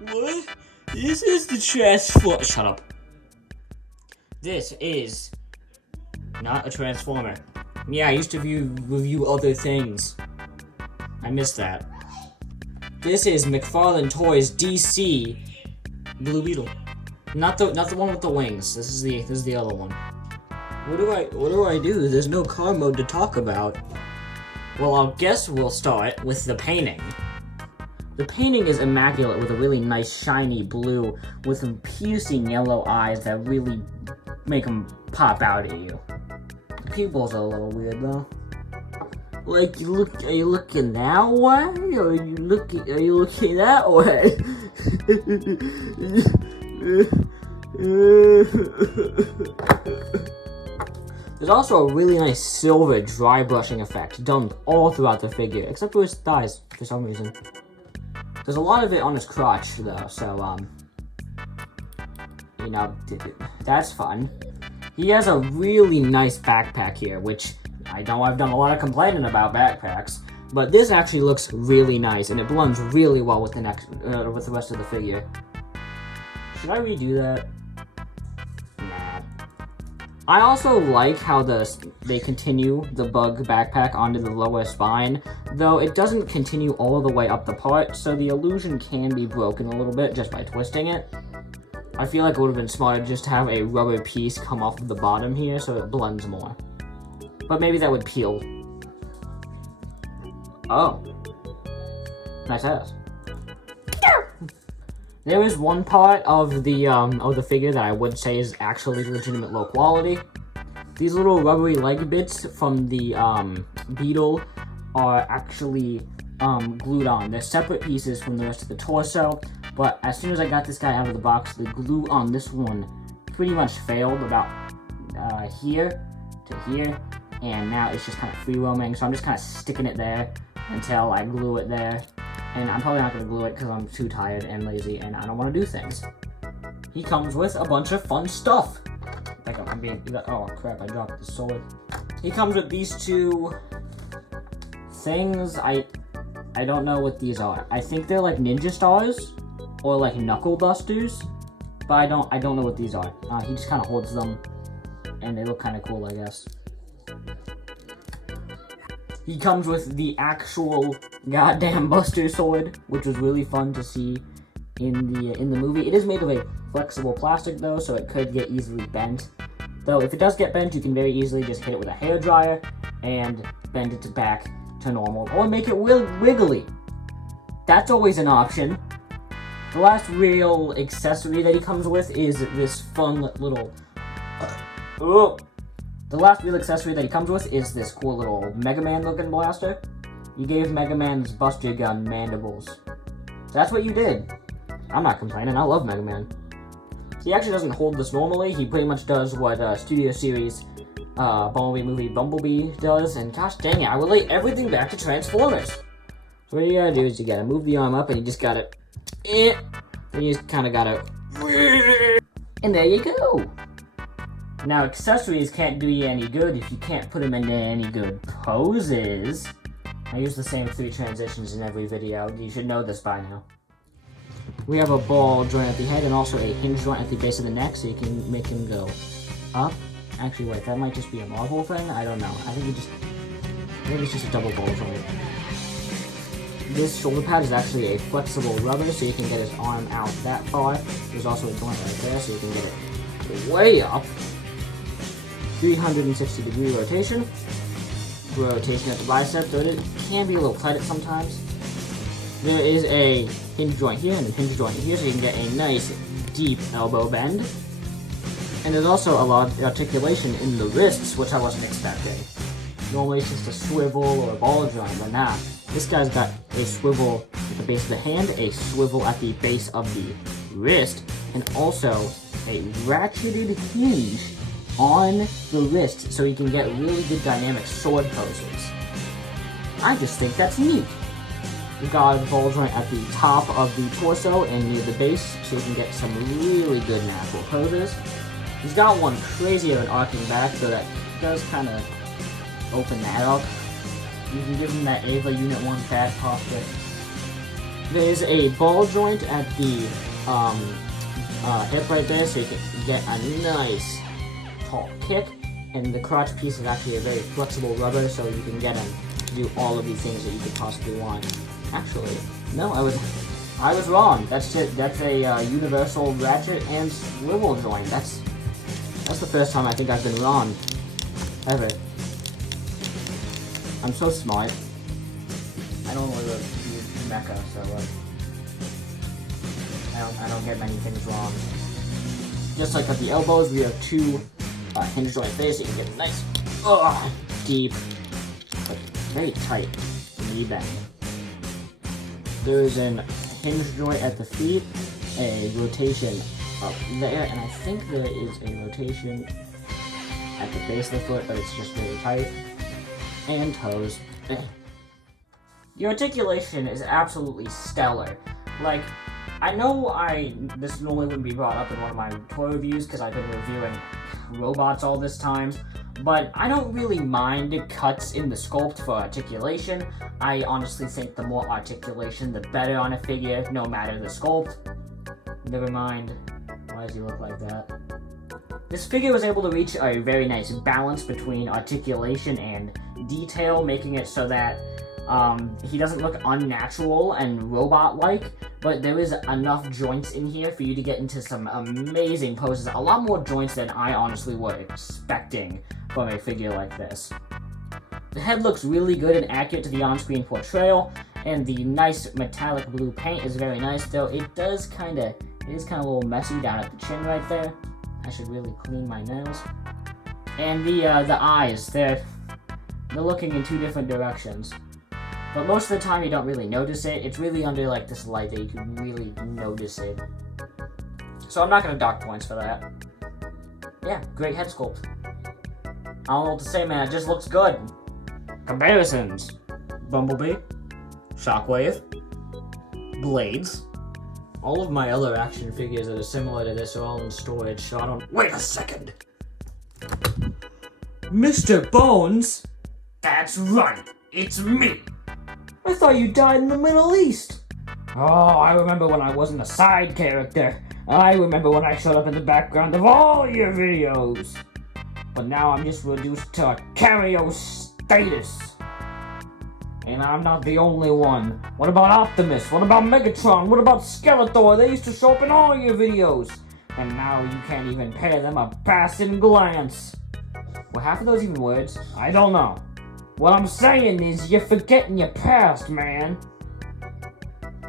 What? This is the transform. Shut up. This is not a transformer. Yeah, I used to review other things. I missed that. This is McFarlane Toys DC Blue Beetle. Not the one with the wings. This is the other one. What do I do? There's no car mode to talk about. Well, I guess we'll start with the painting. The painting is immaculate with a really nice shiny blue with some piercing yellow eyes that really make them pop out at you. The pupils are a little weird though. Like are you looking that way? Or are you looking that way? There's also a really nice silver dry brushing effect done all throughout the figure, except for his thighs for some reason. There's a lot of it on his crotch though, so you know, that's fun. He has a really nice backpack here, which I know I've done a lot of complaining about backpacks, but this actually looks really nice and it blends really well with the rest of the figure. Should I redo that? Nah. I also like how they continue the bug backpack onto the lower spine, though it doesn't continue all the way up the part, so the illusion can be broken a little bit just by twisting it. I feel like it would have been smarter just to have a rubber piece come off of the bottom here so it blends more. But maybe that would peel. Oh. Nice ass. There is one part of the figure that I would say is actually legitimate low quality. These little rubbery leg bits from the beetle are actually glued on. They're separate pieces from the rest of the torso, but as soon as I got this guy out of the box, the glue on this one pretty much failed about here to here, and now it's just kind of free roaming, so I'm just kind of sticking it there until I glue it there. And I'm probably not going to glue it because I'm too tired and lazy and I don't want to do things. He comes with a bunch of fun stuff. Like I'm being, oh crap, I dropped the sword. He comes with these two things. I don't know what these are. I think they're like ninja stars or like knuckle dusters, but I don't know what these are. He just kind of holds them and they look kind of cool, I guess. He comes with the actual goddamn Buster sword, which was really fun to see in the movie. It is made of a flexible plastic though, so it could get easily bent. Though if it does get bent, you can very easily just hit it with a hairdryer and bend it back to normal, or make it wiggly. That's always an option. The last real accessory that he comes with is this fun little. The last real accessory that he comes with is this cool little Mega Man looking blaster. You gave Mega Man's Buster Gun mandibles. So that's what you did. I'm not complaining, I love Mega Man. He actually doesn't hold this normally, he pretty much does what Studio Series Bumblebee movie Bumblebee does, and gosh dang it, I relate everything back to Transformers. So what you gotta do is you gotta move the arm up and you just gotta, then you just kinda gotta, and there you go. Now, accessories can't do you any good if you can't put them into any good poses. I use the same 3 transitions in every video. You should know this by now. We have a ball joint at the head and also a hinge joint at the base of the neck, so you can make him go up. Actually, wait, that might just be a Marvel thing? I don't know. I think it's just a double ball joint. This shoulder pad is actually a flexible rubber, so you can get his arm out that far. There's also a joint right there, so you can get it way up. 360-degree rotation. Rotation at the bicep, though it can be a little tight at sometimes. There is a hinge joint here and a hinge joint here, so you can get a nice deep elbow bend. And there's also a lot of articulation in the wrists, which I wasn't expecting. Normally it's just a swivel or a ball joint, but nah. This guy's got a swivel at the base of the hand, a swivel at the base of the wrist, and also a ratcheted hinge on the wrist, so you can get really good dynamic sword poses. I just think that's neat. We've got a ball joint at the top of the torso and near the base, so you can get some really good natural poses. He's got one crazy of an arcing back, so that does kind of open that up. You can give him that Ava Unit 1 bad posture. There's a ball joint at the hip right there, so you can get a nice tall kick. And the crotch piece is actually a very flexible rubber, so you can get him to do all of these things that you could possibly want. Actually, no, I was wrong. That's a universal ratchet and swivel joint. That's the first time I think I've been wrong ever. I'm so smart. I don't really use mecha, so I don't get many things wrong. Just like at the elbows, we have two hinge joint there, so you can get a nice, deep, but very tight knee bend. There's an hinge joint at the feet, a rotation up there, and I think there is a rotation at the base of the foot, but it's just very tight. And toes. Your articulation is absolutely stellar. Like, I know this normally wouldn't be brought up in one of my toy reviews because I've been reviewing robots all this time, but I don't really mind cuts in the sculpt for articulation. I honestly think the more articulation, the better on a figure, no matter the sculpt. Never mind. Why does he look like that? This figure was able to reach a very nice balance between articulation and detail, making it so that he doesn't look unnatural and robot-like, but there is enough joints in here for you to get into some amazing poses. A lot more joints than I honestly was expecting from a figure like this. The head looks really good and accurate to the on-screen portrayal, and the nice metallic blue paint is very nice, though it is kind of a little messy down at the chin right there. I should really clean my nails. And the eyes, they're looking in two different directions. But most of the time you don't really notice it. It's really under like this light that you can really notice it. So I'm not going to dock points for that. Yeah, great head sculpt. I don't know what to say, man. It just looks good. Comparisons. Bumblebee. Shockwave. Blades. All of my other action figures that are similar to this are all in storage, so I don't... Wait a second! Mr. Bones? That's right, it's me! I thought you died in the Middle East! Oh, I remember when I wasn't a side character. I remember when I showed up in the background of all your videos. But now I'm just reduced to a cameo status. And I'm not the only one. What about Optimus? What about Megatron? What about Skeletor? They used to show up in all your videos. And now you can't even pay them a passing glance. Were half of those even words? I don't know. What I'm saying is you're forgetting your past, man.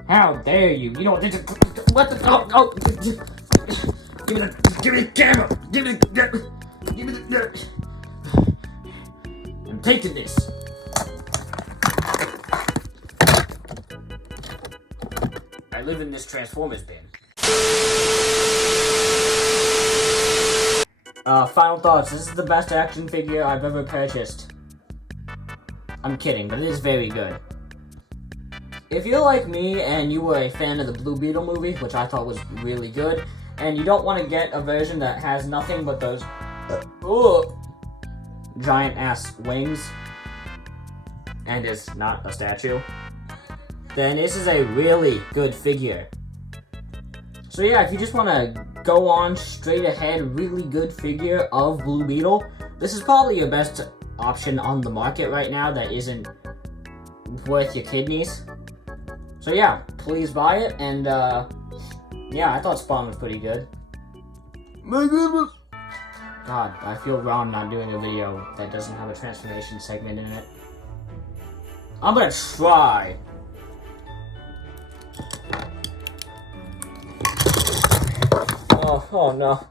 How dare you? You know what? What the? Oh! Give me the camera. Give me the. I'm taking this. I live in this Transformers bin. Final thoughts. This is the best action figure I've ever purchased. I'm kidding, but it is very good. If you're like me and you were a fan of the Blue Beetle movie, which I thought was really good, and you don't want to get a version that has nothing but those giant ass wings and is not a statue, then this is a really good figure. So yeah, if you just want to go on straight ahead, really good figure of Blue Beetle, this is probably your best option on the market right now that isn't worth your kidneys. So yeah, please buy it, and yeah, I thought Spawn was pretty good. My goodness! God, I feel wrong not doing a video that doesn't have a transformation segment in it. I'm gonna try. Oh no.